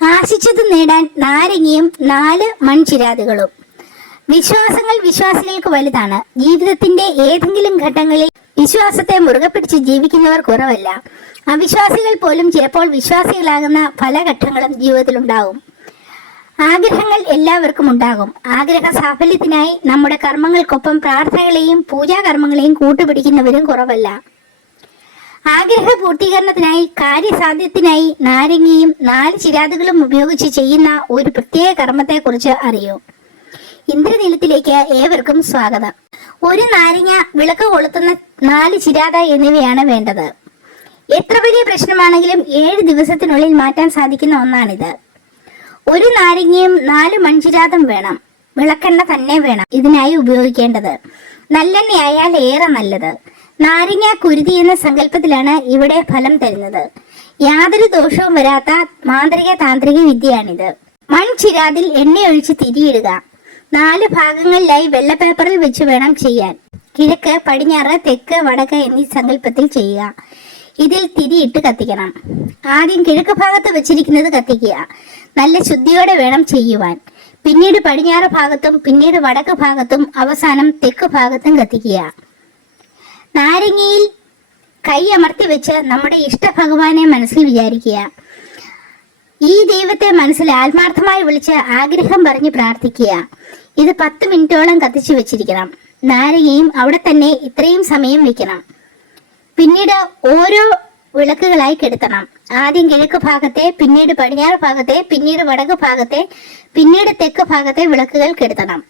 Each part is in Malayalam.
ആശിച്ചത് നേടാൻ നാരങ്ങയും നാല് മൺചിരാതുകളും. വിശ്വാസങ്ങൾ വിശ്വാസികൾക്ക് വലുതാണ്. ജീവിതത്തിന്റെ ഏതെങ്കിലും ഘട്ടങ്ങളിൽ വിശ്വാസത്തെ മുറുകെ പിടിച്ച് ജീവിക്കുന്നവർ കുറവല്ല. അവിശ്വാസികൾ പോലും ചിലപ്പോൾ വിശ്വാസികളാകുന്ന പല ഘട്ടങ്ങളും ജീവിതത്തിലുണ്ടാകും ആഗ്രഹങ്ങൾ എല്ലാവർക്കും ഉണ്ടാകും. ആഗ്രഹ സാഫല്യത്തിനായി നമ്മുടെ കർമ്മങ്ങൾക്കൊപ്പം പ്രാർത്ഥനകളെയും പൂജാകർമ്മങ്ങളെയും കൂട്ടുപിടിക്കുന്നവരും കുറവല്ല. ആഗ്രഹ പൂർത്തീകരണത്തിനായി കാര്യസാധ്യത്തിനായി നാരങ്ങയും നാല് ചിരാതുകളും ഉപയോഗിച്ച് ചെയ്യുന്ന ഒരു പ്രത്യേക കർമ്മത്തെക്കുറിച്ച് അറിയൂ. ഇന്ദ്രനീലത്തിലേക്ക് ഏവർക്കും സ്വാഗതം. ഒരു നാരങ്ങ വിളക്ക് കൊളുത്തുന്ന നാല് ചിരാത എന്നിവയാണ് വേണ്ടത്. എത്ര വലിയ പ്രശ്നമാണെങ്കിലും ഏഴ് ദിവസത്തിനുള്ളിൽ മാറ്റാൻ സാധിക്കുന്ന ഒന്നാണിത്. ഒരു നാരങ്ങയും നാല് മൺചിരാതം വേണം. വിളക്കെണ്ണ തന്നെ വേണം ഇതിനായി ഉപയോഗിക്കേണ്ടത്. നല്ലെണ്ണയായാൽ ഏറെ നല്ലത്. നാരങ്ങ കുരുതി എന്ന സങ്കല്പത്തിലാണ് ഇവിടെ ഫലം തരുന്നത്. യാതൊരു ദോഷവും വരാത്ത മാന്ത്രിക താന്ത്രിക വിദ്യയാണിത്. മൺചിരാതിൽ എണ്ണയൊഴിച്ച് തിരിയിടുക. നാല് ഭാഗങ്ങളിലായി വെള്ള പേപ്പറിൽ വെച്ച് വേണം ചെയ്യാൻ. കിഴക്ക് പടിഞ്ഞാറ് തെക്ക് വടക്ക് എന്നീ സങ്കല്പത്തിൽ ചെയ്യുക. ഇതിൽ തിരിയിട്ട് കത്തിക്കണം. ആദ്യം കിഴക്ക് ഭാഗത്ത് വെച്ചിരിക്കുന്നത് കത്തിക്കുക. നല്ല ശുദ്ധിയോടെ വേണം ചെയ്യുവാൻ. പിന്നീട് പടിഞ്ഞാറ് ഭാഗത്തും പിന്നീട് വടക്ക് ഭാഗത്തും അവസാനം തെക്ക് ഭാഗത്തും കത്തിക്കുക. നാരങ്ങയിൽ കൈ അമർത്തി വെച്ച് നമ്മുടെ ഇഷ്ട ഭഗവാനെ മനസ്സിൽ വിചാരിക്കുക. ഈ ദൈവത്തെ മനസ്സിൽ ആത്മാർത്ഥമായി വിളിച്ച് ആഗ്രഹം പറഞ്ഞ് പ്രാർത്ഥിക്കുക. ഇത് പത്ത് മിനിറ്റോളം കത്തിച്ചു വെച്ചിരിക്കണം. നാരങ്ങയും അവിടെ തന്നെ ഇത്രയും സമയം വെക്കണം. പിന്നീട് ഓരോ വിളക്കുകളായി കെടുത്തണം. ആദ്യം കിഴക്ക് ഭാഗത്തെ പിന്നീട് പടിഞ്ഞാറ് ഭാഗത്തെ പിന്നീട് വടക്ക് ഭാഗത്തെ പിന്നീട് തെക്ക് ഭാഗത്തെ വിളക്കുകൾ കെടുത്തണം.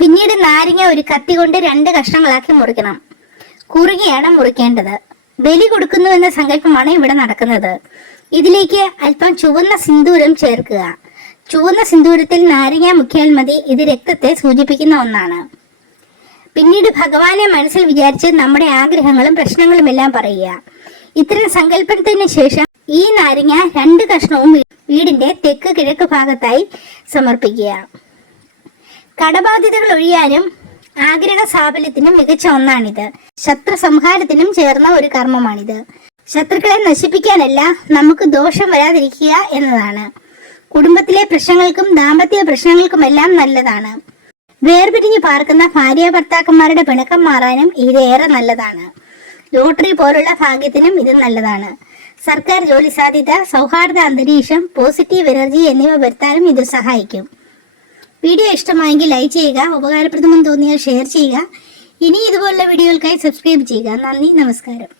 പിന്നീട് നാരങ്ങ ഒരു കത്തി കൊണ്ട് രണ്ട് കഷ്ണങ്ങളാക്കി മുറിക്കണം. കുറുകിയാണ് മുറിക്കേണ്ടത്. ബലി കൊടുക്കുന്നു എന്ന സങ്കല്പമാണ് ഇവിടെ നടക്കുന്നത്. ഇതിലേക്ക് അല്പം ചുവന്ന സിന്ദൂരം ചേർക്കുക. ചുവന്ന സിന്ദൂരത്തിൽ നാരങ്ങ മുക്കിയാൽ മതി. ഇത് രക്തത്തെ സൂചിപ്പിക്കുന്ന ഒന്നാണ്. പിന്നീട് ഭഗവാനെ മനസ്സിൽ വിചാരിച്ച് നമ്മുടെ ആഗ്രഹങ്ങളും പ്രശ്നങ്ങളും എല്ലാം പറയുക. ഇത്തരം സങ്കല്പത്തിന് ശേഷം ഈ നാരങ്ങ രണ്ട് കഷ്ണവും വീടിന്റെ തെക്ക് കിഴക്ക് ഭാഗത്തായി സമർപ്പിക്കുക. കടബാധ്യതകൾ ഒഴിയാനും ആഗ്രഹ സാഫല്യത്തിനും മികച്ച ഒന്നാണിത്. ശത്രു സംഹാരത്തിനും ചേർന്ന ഒരു കർമ്മമാണിത്. ശത്രുക്കളെ നശിപ്പിക്കാനല്ല നമുക്ക് ദോഷം വരാതിരിക്കുക എന്നതാണ്. കുടുംബത്തിലെ പ്രശ്നങ്ങൾക്കും ദാമ്പത്യ പ്രശ്നങ്ങൾക്കുമെല്ലാം നല്ലതാണ്. വേർപിരിഞ്ഞു പാർക്കുന്ന ഭാര്യ ഭർത്താക്കന്മാരുടെ പിണക്കം മാറാനും ഇത് ഏറെ നല്ലതാണ്. ലോട്ടറി പോലുള്ള ഭാഗ്യത്തിനും ഇത് നല്ലതാണ്. സർക്കാർ ജോലി സാധ്യത സൗഹാർദ്ദ അന്തരീക്ഷം പോസിറ്റീവ് എനർജി എന്നിവ വരുത്താനും ഇത് സഹായിക്കും. വീഡിയോ ഇഷ്ടമായെങ്കിൽ ലൈക്ക് ചെയ്യുക ഉപകാരപ്രദമെന്ന് തോന്നിയാൽ ഷെയർ ചെയ്യുക. ഇനി ഇതുപോലുള്ള വീഡിയോകൾക്കായി സബ്സ്ക്രൈബ് ചെയ്യുക. നന്ദി നമസ്കാരം.